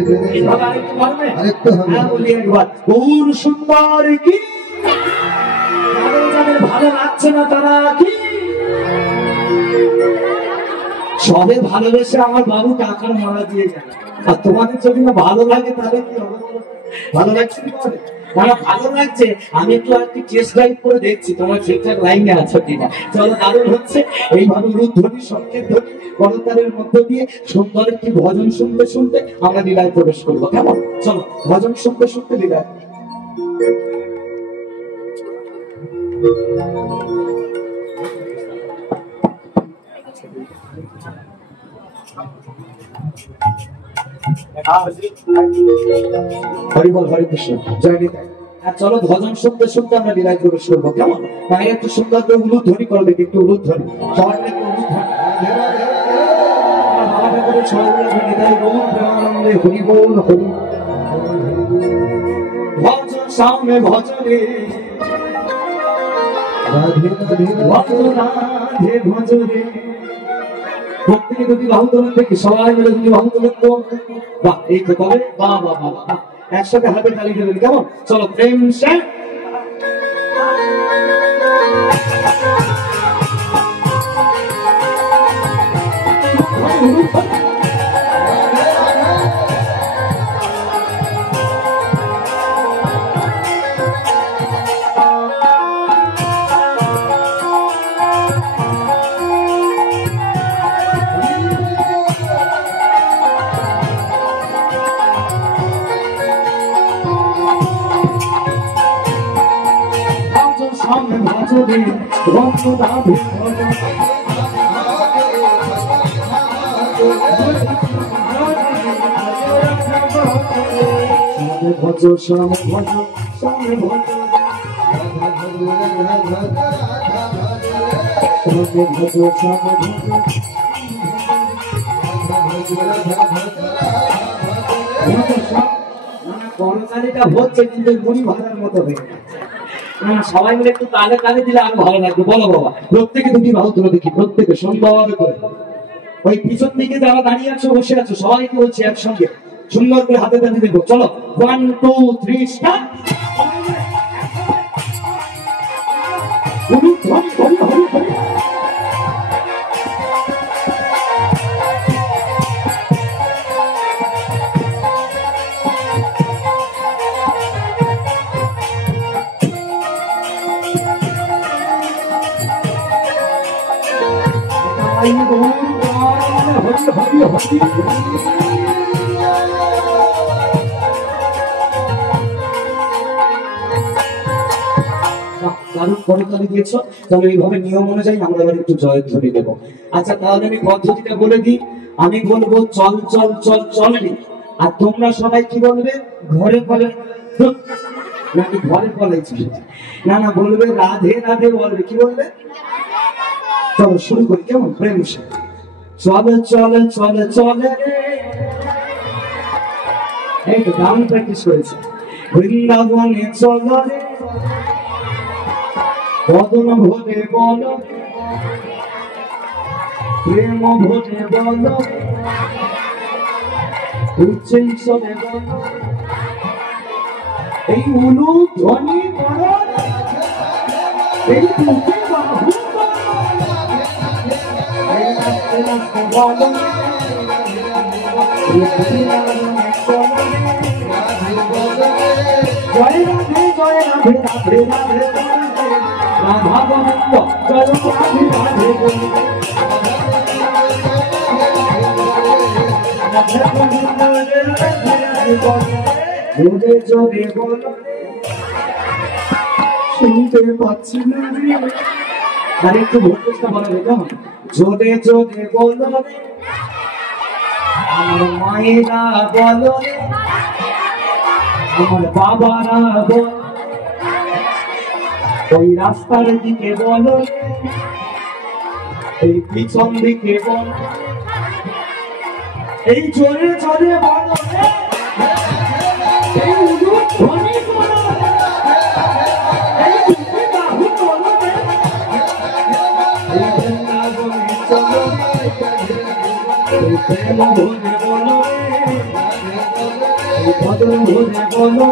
আরেকটু হবে বলি একবার গৌর সুন্দর কি যাদের ভালো লাগছে না তারা কি সবে ভালোবেসে আমার বাবু টাকার মারা দিয়ে যায়। আর তোমাদের যদি না ভালো লাগে তাহলে কি হবে? ভালো লাগছে কি করে? ভালো লাগছে, আমি একটু টেস্ট ড্রাইভ করে দেখছি তোমার ঠিকঠাক লাইনে আছো কিনা। চলো, দারুণ হচ্ছে। এইভাবে রূপধ্বনি সংকেত ধ্বনি করতালের মধ্য দিয়ে সুন্দর একটি ভজন শুনতে শুনতে আমরা লীলায় প্রবেশ করবো, কেমন? চলো, ভজন শুনতে শুনতে লীলায়। হরি বল, হরে কৃষ্ণ, জয় নিতাই। চলো, ভজন শুনতে শুনতে আমরা লীলায় প্রবেশ করবো, কেমন? মায়ের একটু সুন্দর করে উলুধ্বনি করবে, একটু উলুধ্বনি, সবাই একটু উলুধ্বনি। হরি বল, হরি ভজন সামনে ভজনে রাধে রাধে ভজনে। প্রত্যেকে দুটি বাহু তোলেন, দেখি সবাই মিলে দুটি বাহু তোলেন তো। বাহ, এই তো তবে বাহ বাহ বাহ বাহ, একসাথে হাতে তালি দেবেন, কেমন? চলো, প্রেম সে সামনে ভজনে রাধে রাধে ভজ সামনে ভজ সামনে ভজ করতালিটা হচ্ছে কিন্তু মুড়ি ভাজার মতো হয়ে গেছে। সবাই মিলে একটু তালে তালে দিলে আরো ভালো লাগবে। বলো বাবা, প্রত্যেকে দুটি বাহু তুলে দেখি, প্রত্যেকে সুন্দর করে। ওই পিছন দিকে যারা দাঁড়িয়ে আছো, বসে আছো, সবাইকে বলছি একসঙ্গে সুন্দর করে হাতে তালি দেবো। চলো, 1 2 3 স্টার্ট। করতালি দিয়েছ, তাহলে এইভাবে নিয়ম অনুযায়ী আমরা এবার একটু জয়ধ্বনি দেবো। আচ্ছা, তাহলে আমি পদ্ধতিটা বলে দিই। আমি বলবো চল চল চল চলনি, আর তোমরা সবাই কি বলবে? ঘরে বলে নাকি ঘরে বলে? না না, বলবে রাধে রাধে বলবে। কি বলবে? চলো শুরু করি, কেমন? প্রেম সে চলে চলে চলে চলে। এই তো গান প্র্যাকটিস করেছে। বৃন্দাবনে চলো রে বদন ভরে বলো, প্রেম ভরে বলো, উচ্চৈ সবে বলো, এই উলু ধ্বনি করো, এই দুটি বাহু বলো, জয় রাধে জয় রাধে রাধে রাধে রাধা গোবিন্দ জয় রাধে রাধে জোরে জোরে বলো, শুনতে পাচ্ছি না। আর একটু ভোটেসটা বলা যায়, কেমন? জোরে জোরে বলো, আমার মায়েরা বলো, আমার বাবারা বলো, ওই রাস্তার দিকে বলো, এই পিছন দিকে বলো, এই জোরে জোরে বলো, এই ধ্বনি বলো, এই দুটি বাহু বলো, এই বৃন্দাবনে চলো, এই প্রেম ভরে বলো, ভজন ভরে বলো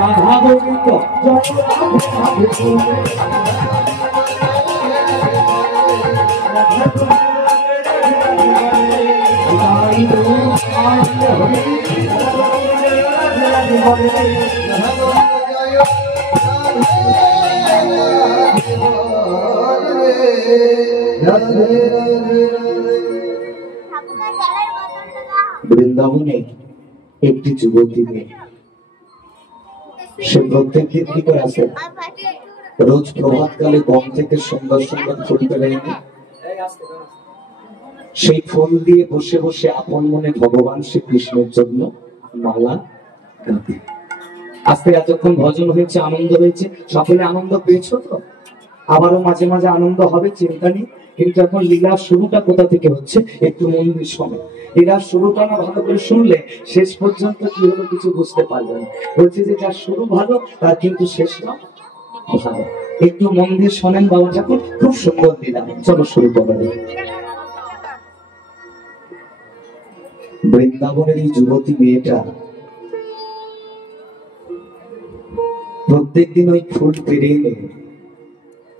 রাধা গোবিন্দ জয় রাধে বৃন্দাবনে একটি যুবতী মেয়ে, সে প্রত্যেক দিন কি করে আসে, রোজ প্রভাতকালে বন থেকে সুন্দর সুন্দর ফুল পেলে এনে সেই ফুল দিয়ে বসে বসে আপন মনে ভগবান শ্রীকৃষ্ণের জন্য মালা গাঁথে। আজকে এতক্ষণ ভজন হয়েছে, আনন্দ হয়েছে, সকলে আনন্দ পেয়েছো তো? আবারও মাঝে মাঝে আনন্দ হবে, চিন্তা নেই। কিন্তু এখন লীলার শুরুটা কোথা থেকে হচ্ছে একটু মন দিয়ে শোনো। লীলার শুরুটা না ভালো করে শুনলে শেষ পর্যন্ত কি হলো কিছু বুঝতে পারবে না। বলছে যে যার শুরু ভালো তার কিন্তু শেষটা ভালো। একটু মন দিয়ে শোনেন বাবা ঠাকুর, খুব সুন্দর লীলা। চলো শুরু করা যাক। বৃন্দাবনের এই যুবতী মেয়েটা প্রত্যেকদিন ওই ফুল পেরে এনে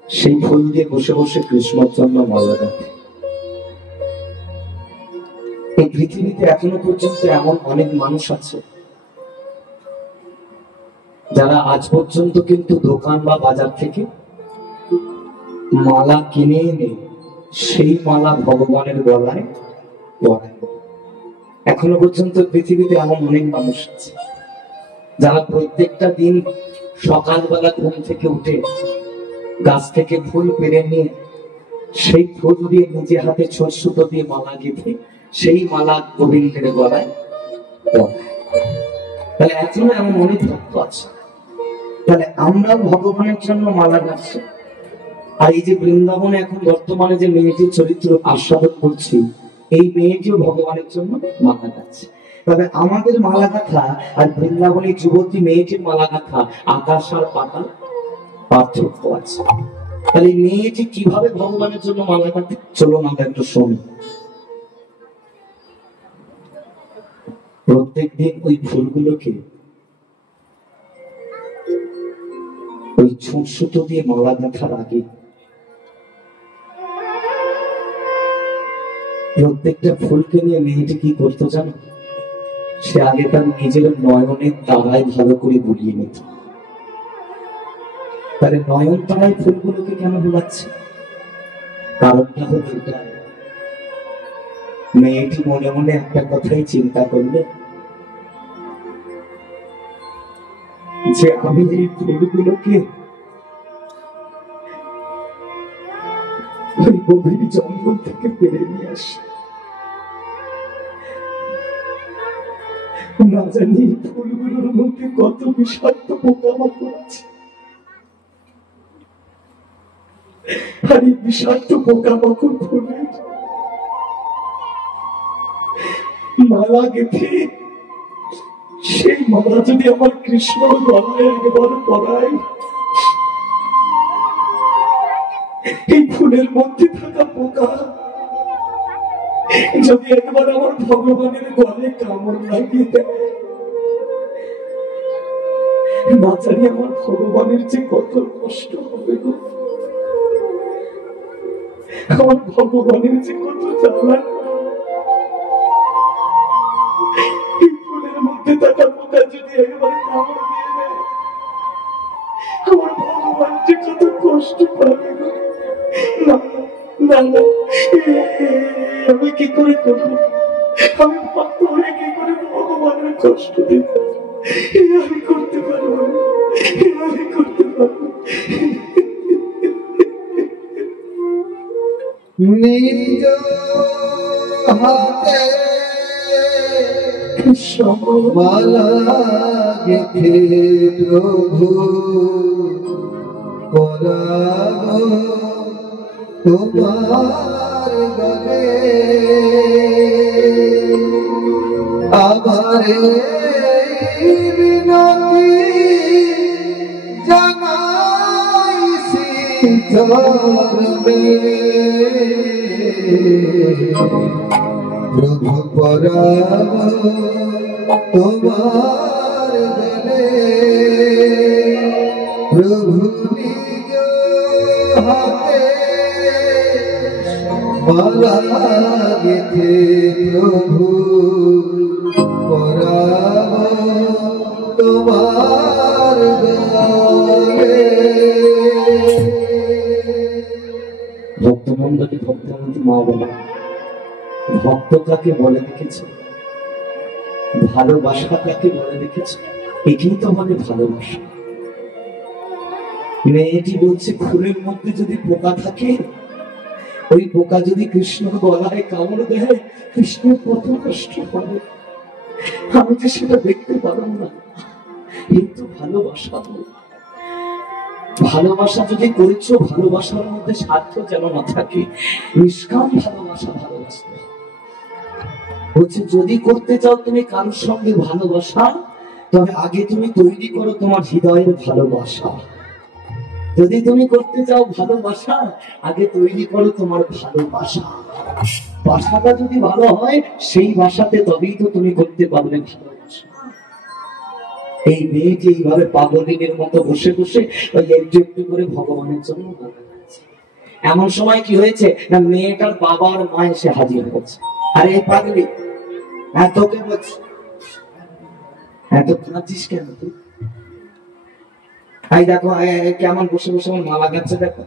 সেই ফুল দিয়ে বসে বসে কৃষ্ণর জন্য মালা গাঁথে। এই পৃথিবীতে এখনো পর্যন্ত এমন অনেক মানুষ আছে যারা আজ পর্যন্ত কিন্তু দোকান বা বাজার থেকে মালা কিনে এনে সেই মালা ভগবানের গলায় পরায়। এখনো পর্যন্ত পৃথিবীতে এমন অনেক মানুষ আছে যারা প্রত্যেকটা দিন সকালবেলা ঘুম থেকে উঠে গাছ থেকে ফুল পেরে নিয়ে সেই ফুল দিয়ে নিজে হাতে ছোট সুতো দিয়ে মালা গেঁথে সেই মালা গোবিন্দের গলায় পরায়। তাহলে এখনো এমন অনেক ভক্ত আছে। তাহলে আমরা ভগবানের জন্য মালা গাঁথছি। আর এই যে বৃন্দাবনে এখন বর্তমানে যে মেয়েটির চরিত্র আস্বাদন করছি, এই মেয়েটিও ভগবানের জন্য মালা গাঁথছে। তবে আমাদের মালা গাঁথা আর বৃন্দাবনের যুবতী মেয়েটির মালা গাঁথা আকাশ আর পাতাল পার্থক্য আছে। তাহলে মেয়েটি কিভাবে ভগবানের জন্য মালা গাঁথে চলো আমরা একটু শুনি। প্রত্যেকদিন ওই ফুলগুলোকে ওই ছোট সুতো দিয়ে মালা গাঁথার আগে প্রত্যেকটা ফুলকে নিয়ে মেয়েটি কি করতো জানো? সে আগে তার নিজের নয়নের তারায় ভালো করে বুলিয়ে নিত। তাহলে নয়ন তারায় ফুলগুলোকে কেন বুলাচ্ছে? কারণটা হলো এটা, মেয়েটি মনে মনে একটা কথাই চিন্তা করলে যে আমি এই ফুলগুলোকে ওই গভীর জঙ্গল থেকে পেরে নিয়ে আসি, না জানি ফুলগুলোর মধ্যে কত বিষাক্ত পোকামাকড় আছে। আর এই বিষাক্ত পোকামাকড় ফুলের মালা গেঁথে সেই মালা যদি আমার কৃষ্ণ গলায় একবার পরায়, এই ফুলের মধ্যে থাকা পোকা যদি একবার আমার ভগবানের গলে কামড় লাগিয়ে দেয়, না জানি আমার ভগবানের যে কত কষ্ট হবে গো, আমার ভগবানের যে কত জ্বালা। এই ফুলের মধ্যে থাকা পোকা যদি একবার কামড় দিয়ে দেয়, আমার ভগবান যে কত কষ্ট পাবে গো। না না না, আমি কি করে করবো? আমি ভক্ত হয়ে কি করে ভগবানের কষ্ট দিব? আমি করতে পারবো না, আমি করতে পারবো। নিজ হাতে মালা গেঁথে প্রভু পরাবো তোমার গলে, আবার বিনতি জানাইছি চরণে, প্রভু পরাব তোমার গলে প্রভু নিজ হাতে মালা গেথে প্রভু পরাব তোমার গলে। ভক্তমন্ডলী ভক্তমন্ত্রী মা বাবা, ভক্ত কাকে বলে দেখেছে, ভালোবাসা কাকে বলে দেখেছে, এটাই তো বলে ভালোবাসা। মেয়েটি বলছে ফুলের মধ্যে যদি পোকা থাকে, ওই পোকা যদি কৃষ্ণ গলায় কামড় দেয়, কৃষ্ণের কত কষ্ট হবে, আমি তো সেটা দেখতে পারব না। কিন্তু ভালোবাসা, ভালোবাসা যদি করেছো, ভালোবাসার মধ্যে স্বার্থ যেন না থাকে, নিষ্কাম ভালোবাসা ভালোবাসতে বলছে। যদি করতে চাও তুমি কারোর সঙ্গে ভালোবাসা, তবে আগে তুমি তৈরি করো তোমার হৃদয়ের ভালোবাসা। যদি তুমি করতে চাও ভালোবাসা, আগে তৈরি করো তোমার ভালোবাসা। বাসাটা যদি ভালো হয়, সেই বাসাতে তবেই তো তুমি করতে পারবে ভালোবাসা। এই মেয়েটি এইভাবে পাগলিনের মতো বসে বসে ওই একটু একটু করে ভগবানের জন্য গান গাচ্ছে। এমন সময় কি হয়েছে না, মেয়েটার বাবা আর মা এসে হাজির হয়েছে। আরে এই পাগলি, তোকে বলছি, এত কাঁদছিস কেন তুই? এই দেখো কেমন বসে বসে আমার মালা গাচ্ছে, দেখো।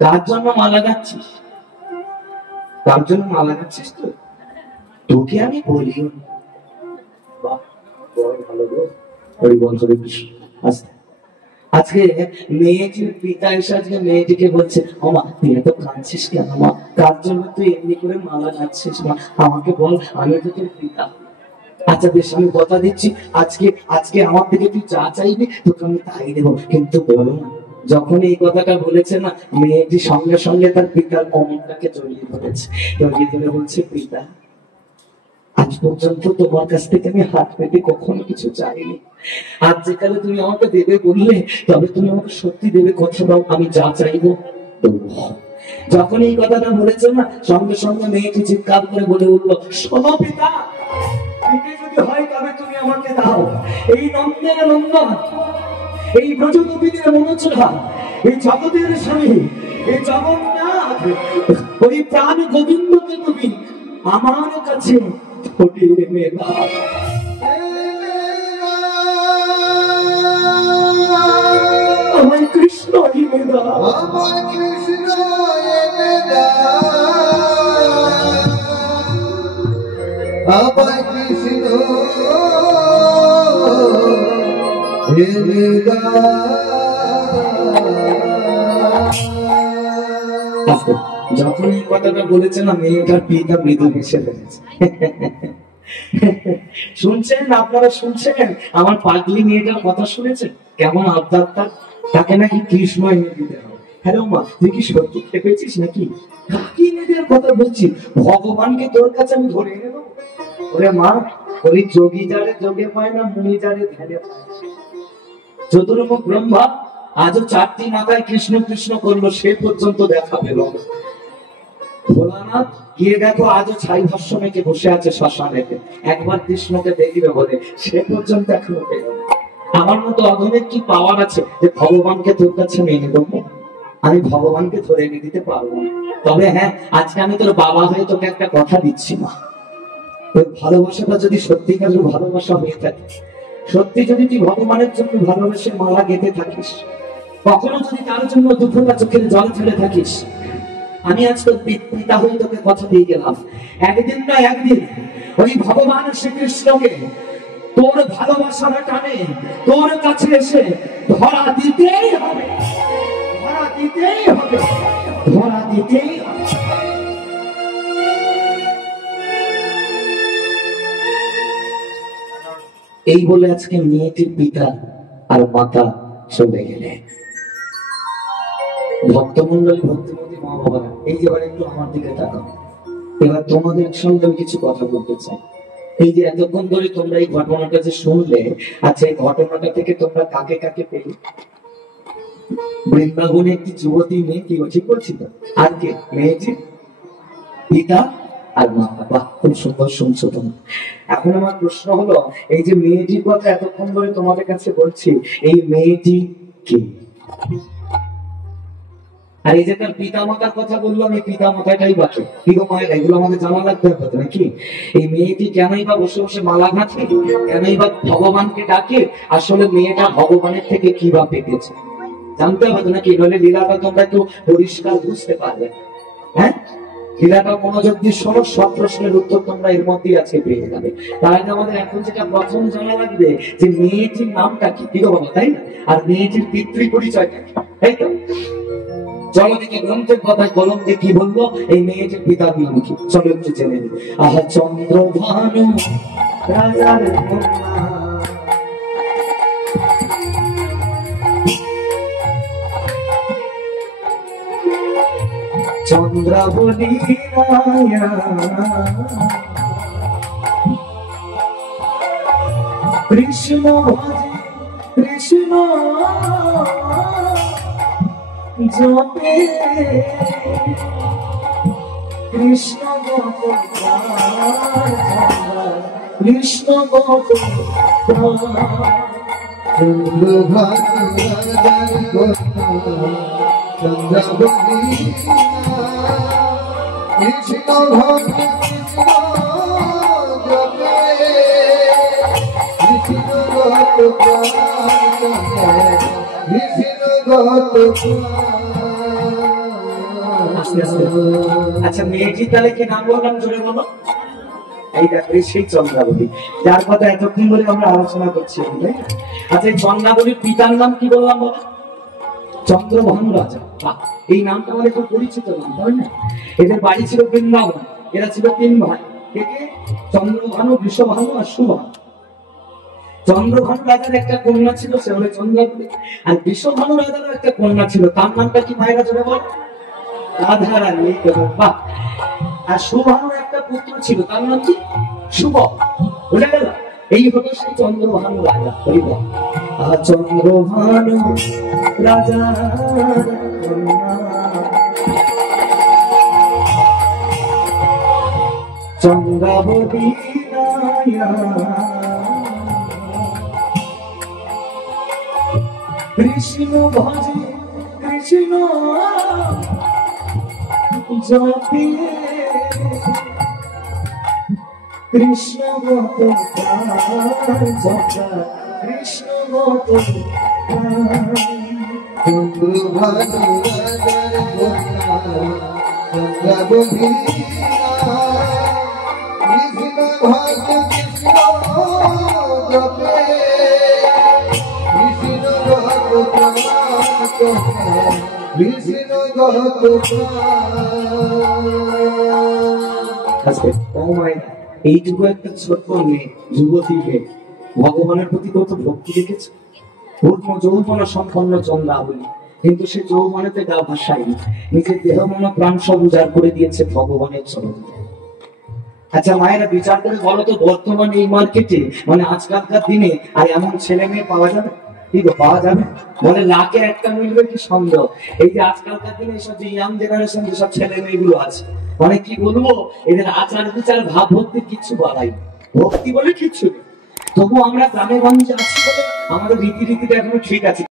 তার জন্য মালা গাচ্ছিস? তার জন্য মালা গাচ্ছিস তো? তোকে আমি বলি, বাহ বড় ভালো গো, ওই বলছো কৃষ্ণ। আজকে মেয়েটির পিতা এসে আজকে মেয়েটিকে বলছে, ওমা তুই এত কাঁদছিস কেন মা? তার জন্য তুই এমনি করে মালা গাচ্ছিস মা, আমাকে বল, আমি তো তোর পিতা। আচ্ছা বেশ, আমি কথা দিচ্ছি, আজকে আজকে আমার থেকে তুই যা চাইবি তোকে আমি তাই দেবো, কিন্তু বলো না। যখন এই কথাটা বলেছে না, মেয়েটি সঙ্গে সঙ্গে তার পিতার কমলটাকে জড়িয়ে ধরেছে, জড়িয়ে ধরে বলছে, পিতা আজ পর্যন্ত তোমার কাছ থেকে আমি হাত পেতে কখনো কিছু চাইনি, আজ যেখানে তুমি আমাকে দেবে বললে, তবে তুমি আমাকে সত্যি দেবে, কথা দাও, আমি যা চাইবো দেবো। যখন এই কথাটা বলেছে না, সঙ্গে সঙ্গে মেয়েটি চিৎকার করে বলে উঠলো, শোনো পিতা, যদি হয় তবে তুমি আমাকে দাও এই নন্দের নন্দন, এই ব্রজগোপীদের মনোচরা, এই জগতের স্বামী, এই জগন্নাথ, ওই প্রাণ গোবিন্দকে তুমি আমার কাছে ধরিয়ে এনে দাও। আমার কৃষ্ণ এনে দাও, আমার কৃষ্ণ এনে দাও, আমার কৃষ্ণ এনে দাও। যখন এই কথাটা বলেছে না, মেয়েটার পিতা মৃদু হেসে ফেলেছে। শুনছেন আপনারা, শুনছেন আমার পাগলি মেয়েটার কথা শুনেছেন? কেমন আবদার তার, তাকে নাকি কৃষ্ণ এনে দিতে হবে। হ্যালো মা, তুই কি সত্যি খেপেছিস নাকি? কাকি মেয়েদের কথা বলছি, ভগবানকে তোর কাছে আমি ধরে এনে দেবো? ওরে মা, ওই যোগী যারে যোগে পায় না, মুনি যারে ধ্যানে পায়। চতুর্মুখ ব্রহ্মা আজও 4 দিন মাথায় কৃষ্ণ কৃষ্ণ করলো, সে পর্যন্ত দেখা পেল না। ভোলানাথ গিয়ে দেখো আজও ছাই ভাষ্য মেখে বসে আছে শ্মশানেতে, একবার কৃষ্ণকে দেখিবে বলে, সে পর্যন্ত এখনো পেল না। আমার মতো অধমের কি পাওয়ার আছে যে ভগবানকে তোর কাছে আমি এনে দেবো? আমি ভগবানকে ধরে এনে দিতে পারবো না। তবে হ্যাঁ, আজকে আমি তোর বাবা হয়ে তোকে একটা কথা দিচ্ছি মা, তোর ভালোবাসাটা যদি সত্যিকারের ভালোবাসা হয়ে থাকে, সত্যি যদি তুই ভগবানের জন্য ভালোবাসে মালা গেঁথে থাকিস, কখনো যদি তার জন্য দুফোঁটা চোখের জল ফেলে থাকিস, আমি আজ তোর পিতা হয়ে তোকে কথা দিয়ে গেলাম, একদিন না একদিন ওই ভগবান শ্রীকৃষ্ণকে তোর ভালোবাসার টানে তোর কাছে এসে ধরা দিতেই হবে, ধরা দিতেই হবে, ধরা দিতেই হবে। এই বলে আজকে মেয়েটির পিতা আর মাতা চলে গেলেন। ভক্তমন্ডলী ভক্তিমতী মা বাবারা, এই যে এবার একটু আমার দিকে তাকাও, এবার তোমাদের সঙ্গে আমি কিছু কথা বলতে চাই। এই যে এতক্ষণ ধরে তোমরা এই ঘটনাটা যে শুনলে, আচ্ছা এই ঘটনাটা থেকে তোমরা কাকে কাকে পেলে? বৃন্দাবনে একটি যুবতী মেয়ে, কি ঠিক বলছি তো? আর কে মেয়েটি? পিতা আর মা। বাবা, খুব সুন্দর শুনছো তুমি। এখন আমার প্রশ্ন হলো, এই যে মেয়েটির কথা এতক্ষণ ধরে তোমাদের কাছে বলছি, এই মেয়েটি কে? আর এই যে তার পিতা মাতার কথা বললাম, এই পিতা মাতাটাই বাকি প্রিয় মায়ের, এগুলো আমাদের জানা লাগতে হবে নাকি? এই মেয়েটি কেনই বা বসে বসে মালা গাঁথে, কেনই বা ভগবানকে ডাকে? আসলে মেয়েটা ভগবানের থেকে কি বা পেতেছে জানতে হবে নাকি? নইলে লীলাটা তোমরা একটু পরিষ্কার বুঝতে পারবে। হ্যাঁ, লীলাটা মনোযোগ দিয়ে শোনো, সব প্রশ্নের উত্তর তোমরা এর মধ্যেই আজকে পেয়ে যাবে। তার আগে আমাদের এখন যেটা প্রথম জানা লাগবে যে মেয়েটির নামটা কি, প্রিয় বাবা, তাই না? আর মেয়েটির পিতৃ পরিচয়টা কি, তাই তো? চলো দেখি গ্রন্থের কথায় কলম দিয়ে কি বলবো, এই মেয়েটির পিতার নাম কি, চলো একটু জেনে নিই। আহা চন্দ্রভানু রাজার কন্যা, চন্দ্রাবলী রায়া, কৃষ্ণ ভজে কৃষ্ণ জপে, কৃষ্ণ গোপাল, কৃষ্ণ গোপাল। আচ্ছা, মেয়েটি তাহলে কি নাম বললাম, জোরে বলো? এই দেখো, সেই চন্দ্রাবলী, যার কথা এতক্ষণ ধরে আমরা আলোচনা করছি। আচ্ছা, এই চন্দ্রাবলীর পিতার নাম কি বললাম বলো? চন্দ্রভানু রাজা। এই নামটা আমাদের খুব পরিচিত নাম, তাই না? এদের বাড়ি ছিল বৃন্দাবন, এরা ছিল 3 ভাই। কে কে? চন্দ্রভানু, বৃষভানু আর সুভানু। চন্দ্রভানু রাজার একটা কন্যা ছিল, সে হলো চন্দ্রাবলী। আর বৃষভানু রাজারও একটা কন্যা ছিল, তার নামটা কি মায়েরা জোরে বল? রাধারানী। বাহ। আর সুভানুর একটা পুত্র ছিল, তার নাম কি? শুভ। বুঝা গেল? এই হলো সেই চন্দ্রভানু রাজা। আর চন্দ্রভানু রাজা চন্দ্রাবলী রায়া, কৃষ্ণ ভজে কৃষ্ণ জপে, কৃষ্ণ গোপাল, কৃষ্ণ গোপাল। এইটুকু একটা ছোট্ট মেয়ে, যুবতী মেয়ে, ভগবানের প্রতি কত ভক্তি রেখেছে। পূর্ণ যৌবন সম্পন্ন চন্দ্রাবলী, কিন্তু সে যৌবনেতে গা ভাসায়নি, নিজের দেহ মন প্রাণ সব উজাড় করে দিয়েছে ভগবানের চরণে। আচ্ছা মায়েরা, বিচার করে বলো তো, বর্তমানে এই মার্কেটে, মানে আজকালকার দিনে, আর এমন ছেলে মেয়ে পাওয়া যাবে? কি গো, পাওয়া যাবে? বলে লাখে একটা মিলবে কি সন্দেহ? এই যে আজকালকার দিনে এইসব যে ইয়াং জেনারেশন যেসব ছেলে মেয়েগুলো আছে, মানে কি বলবো, এদের আচার বিচার ভাব ভক্তি কিচ্ছু বাড়াই, ভক্তি বলে কিচ্ছু নেই। তবু আমরা গ্রামে গঞ্জে আছি বলে আমাদের রীতিটা এখনো ঠিক আছে।